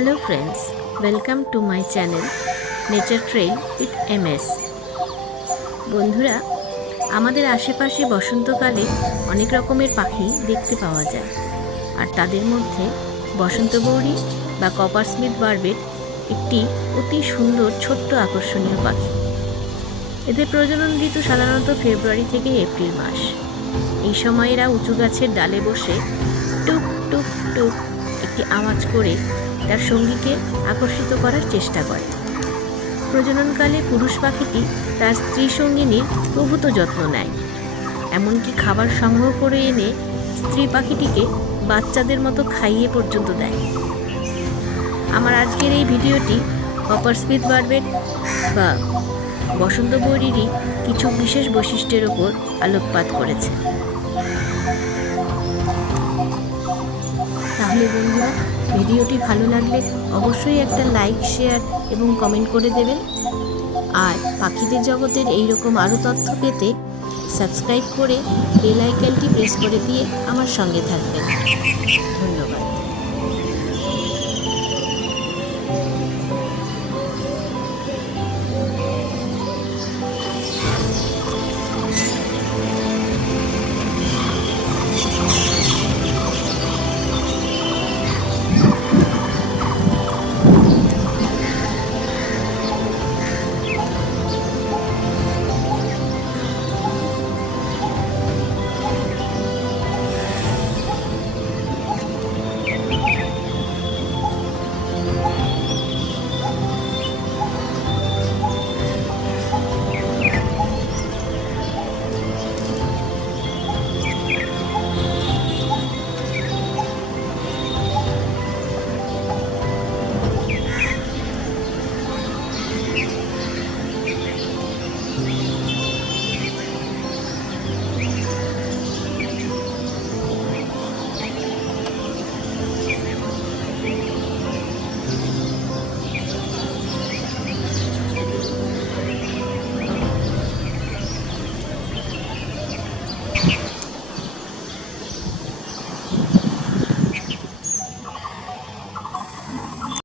Hello friends, welcome to my channel Nature Trail with MS। বন্ধুরা, আমাদের আশেপাশে বসন্তকালে অনেক রকমের পাখি দেখতে পাওয়া যায়, আর তাদের মধ্যে বসন্ত বৌরি বা কপারস্মিথ বারবেট একটি অতি সুন্দর ছোট্ট আকর্ষণীয় পাখি। এদের প্রজনন ঋতু সাধারণত ফেব্রুয়ারি থেকে এপ্রিল মাস। এই সময় এরা উঁচু গাছের ডালে বসে টুক টুক টুক একটি আওয়াজ করে তার সঙ্গীকে আকর্ষিত করার চেষ্টা করে। প্রজননকালে পুরুষ পাখিটি তার স্ত্রী সঙ্গিনীর প্রভূত যত্ন নেয়, এমনকি খাবার সংগ্রহ করে এনে স্ত্রী পাখিটিকে বাচ্চাদের মতো খাইয়ে পর্যন্ত দেয়। আমার আজকের এই ভিডিওটি কপারস্মিথ বারবেট বা বসন্ত বৌরিরই কিছু বিশেষ বৈশিষ্ট্যের ওপর আলোকপাত করেছে। তাহলে বন্ধুরা, ভিডিওটি ভালো লাগলে অবশ্যই একটা লাইক, শেয়ার এবং কমেন্ট করে দেবেন। আর পাখিদের জগতের এইরকম আরও তথ্য পেতে সাবস্ক্রাইব করে বেল আইকনটি প্রেস করে দিয়ে আমার সঙ্গে থাকবেন। ধন্যবাদ।